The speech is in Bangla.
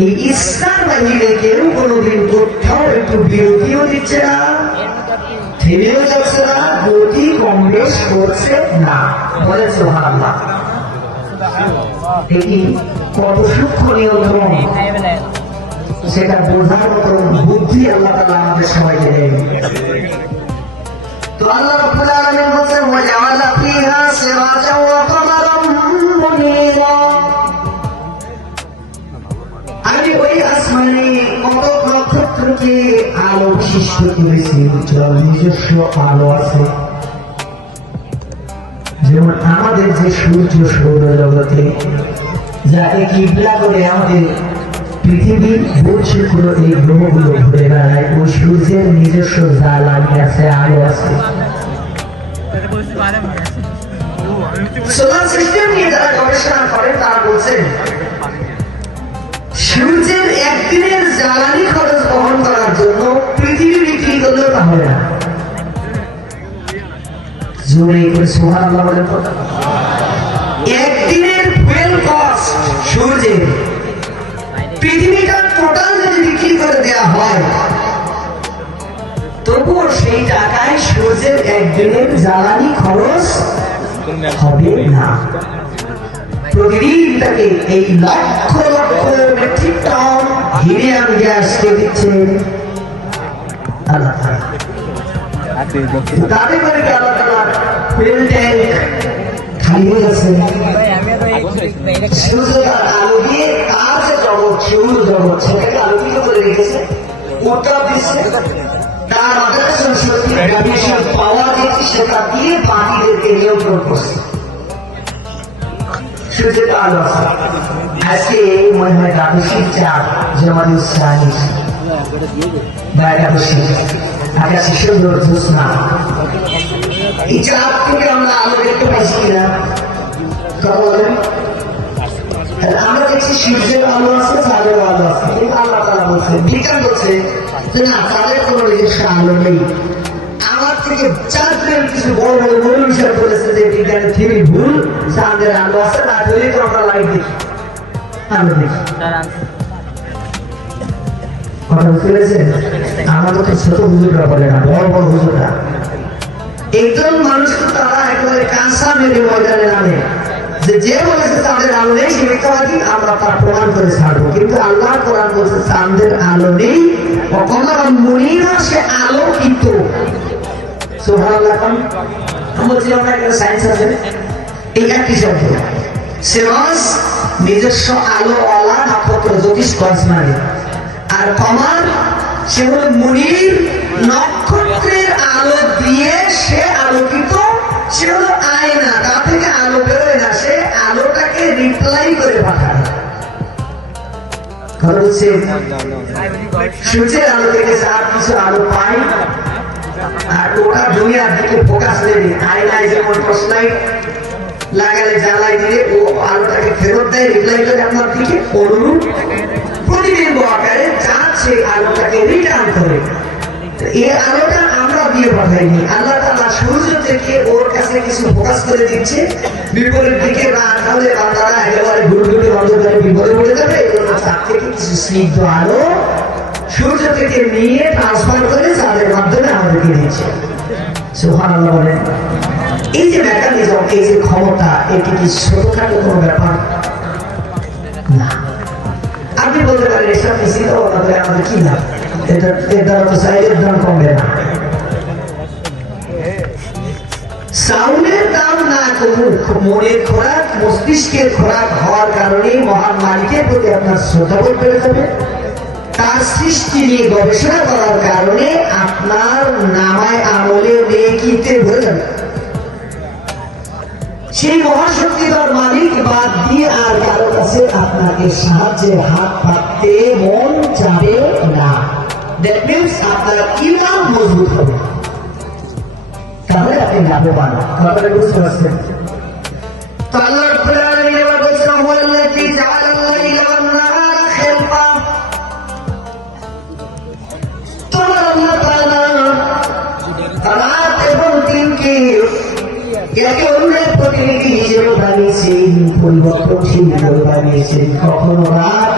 এই ইসলাম বাহিরে কেউ কোনোদিন কোথাও একটু বিরতিও দিচ্ছে না, থেমেও যাচ্ছে না, গতি কম বেশ করছে না। বলে সুবহানাল্লাহ। এটি কত সূক্ষ্ম নিয়ন্ত্রণ সেটা বোঝার মতো বুদ্ধি আল্লাহ তাআলা আমাদের সবাইকে দেন। তো আল্লাহ রাব্বুল আলামিন বলেন ওয়া জাআলা ফিহা সিরাজাও ওয়া কামারাম মুনীরা। আমি ওই আসমানে কত নক্ষত্রকে আলো বিশিষ্ট করেছি, যার নিজস্ব আলো আছে। যেমন আমাদের যে সূর্য সৌরজগতে যাকে কিবলা করে আমাদের পৃথিবীর বৈচিত্র্য এই গ্রহগুলো ঘুরে বেড়ায়, ওই সূর্যের নিজস্ব জ্বালানি আছে, আলো আছে। সোলার সিস্টেম নিয়ে যারা গবেষণা করেন তারা বলছেন সূর্যের একদিনের জ্বালানি খরচ বহন করার জন্য পৃথিবী বিক্রি করলেও তা হবে না। জোরে করে সুবহানাল্লাহ বলেন। একদিনের ফুয়েল কস্ট সূর্যের পৃথিবীটার টোটাল যদি বিক্রি করে দেওয়া হয় তবুও সেই টাকায় সূর্যের একদিনের জ্বালানি খরচ হবে না। প্রতিদিন তাকে এই lakh lakh metric ton helium gas কে দিচ্ছে আল্লাহ তাআলা। তাদের মানে আল্লাহ তাআলা ফুয়েল ট্যাঙ্ক খালি হয়ে গেছে। সূর্যের আলো দিয়ে তার যে জগৎ, সৌর জগৎ, সেটাকে আলোকিত করে রেখেছে, উত্তাপ দিচ্ছে। তার মাধ্যাকর্ষণ শক্তি, গ্র্যাভিটেশন পাওয়ার দিচ্ছে, সেটা দিয়ে পাখিদেরকে নিয়ন্ত্রণ করছে। সূর্যের আলো আছে। আজকে মনে হয় দ্বাদশীর চাঁদ জামাদি উৎসাহী বা একাদশী, আকাশে সুন্দর জ্যোৎস্না, এই চাঁদ থেকে আমরা আলো দেখতে পাচ্ছি কিনা কথা বলেন। আমরা দেখছি সূর্যের আলো আছে, চাঁদের আলো আছে, কিন্তু আল্লাহ তাআলা বলছে, বিজ্ঞান বলছে যে না, চাঁদের কোনো নিজস্ব আলো নেই। আমার থেকে চাঁদের কিছু বড় বড় মৌল হিসাবে বলেছে যে বিজ্ঞানের থিওরি ভুল, চাঁদের আলো আছে, না হলে তো আমরা লাইট দেখি, আলো দেখি। কথা বুঝতে পেরেছেন? আমার তো ছোট হুজুররা বলে না, বড় বড় হুজুররা। একজন মানুষকে তারা একেবারে কাঁসা মেরে ময়দানে নামে যে বলেছে চাঁদের আলো নেই সে মিথ্যাবাদী, আমরা তার প্রমাণ করে ছাড়বো। কিন্তু আল্লাহ কোরআন বলছে চাঁদের আলো নেই, কমারাম মুনীরা, সে আলোকিত। সুবহানাল্লাহ। বলছিলাম না একটা সায়েন্স আছে, এই একই শব্দ সিরাজ নিজস্ব আলোওয়ালা নক্ষত্র, জ্যোতিষ কসমানি, আর কমার সে হলো মুনীর, নক্ষত্রের আলো দিয়ে সে আলোকিত। সে হলো আয়না, তা থেকে আলো বেরোয় না, সে আলোটাকে রিপ্লাই করে পাঠায়। সূর্যের আলো থেকে আর কিছু আলো পাই, আর ওটা দুনিয়ার দিকে ফোকাস নেই। আয়নায় যেমন টর্চ লাইট লাগালে জ্বালাই দিলে ও আলোটাকে ফেরত দেয়, রিপ্লাই করে আপনার দিকে, অনুরূপ প্রতিবিম্ব আকারে চাঁদ সেই আলোটাকে রিটার্ন করে। এই আলোটা আমরা দিয়ে পাঠাইনি, আল্লাহ তাআলা সূর্য থেকে ওর কাছে কিছু ফোকাস করে দিচ্ছে বিপরীত দিকে, না তাহলে বান্দারা একেবারে ঘুরঘুরে অন্ধকারে বিপদে পড়ে যাবে। এই জন্য চাঁদ থেকে কিছু স্নিগ্ধ আলো সূর্য থেকে নিয়ে ট্রান্সফার করে চাঁদের মাধ্যমে আমাদেরকে দিচ্ছে। সুবহানাল্লাহ বলেন। এই যে মেকানিজম, এই যে ক্ষমতা, এটি কি ছোটখাটো কোনো ব্যাপার না। আপনি বলতে পারেন এসব মিছিল আমাদের কি না, এর দ্বারা তো চাইলের দাম কমবে না। চাউলের দাম না কমুক, মনের খোরাক, মস্তিষ্কের খোরাক হওয়ার কারণে মহান মালিকের প্রতি আপনার শ্রদ্ধাবোধ বেড়ে যাবে। তার সৃষ্টি নিয়ে গবেষণা করার কারণে আপনার নামায় আমলে নেকিতে ভরে যাবে। সেই মহাশক্তিধর মালিক বাদ দিয়ে আর কারো কাছে আপনাকে সাহায্যের হাত পাততে মন যাবে না। দ্যাট মিনস আপনার ঈমান মজবুত হবে, তাহলে আপনি লাভবান। কথাটা বুঝতে পারছেন? তো আল্লাহ রাব্বুল আলামিন এবার বলছেন ওয়াল্লাযী জাআলাল লাইলা ওয়ান নাহারা খিলফা। তোমার আল্লাহ তাআলা রাত এবং দিনকে একে অন্যের প্রতিনিধি হিসেবে বানিয়েছেন, পরিবর্তনশীল হিসেবে বানিয়েছেন। কখনো রাত,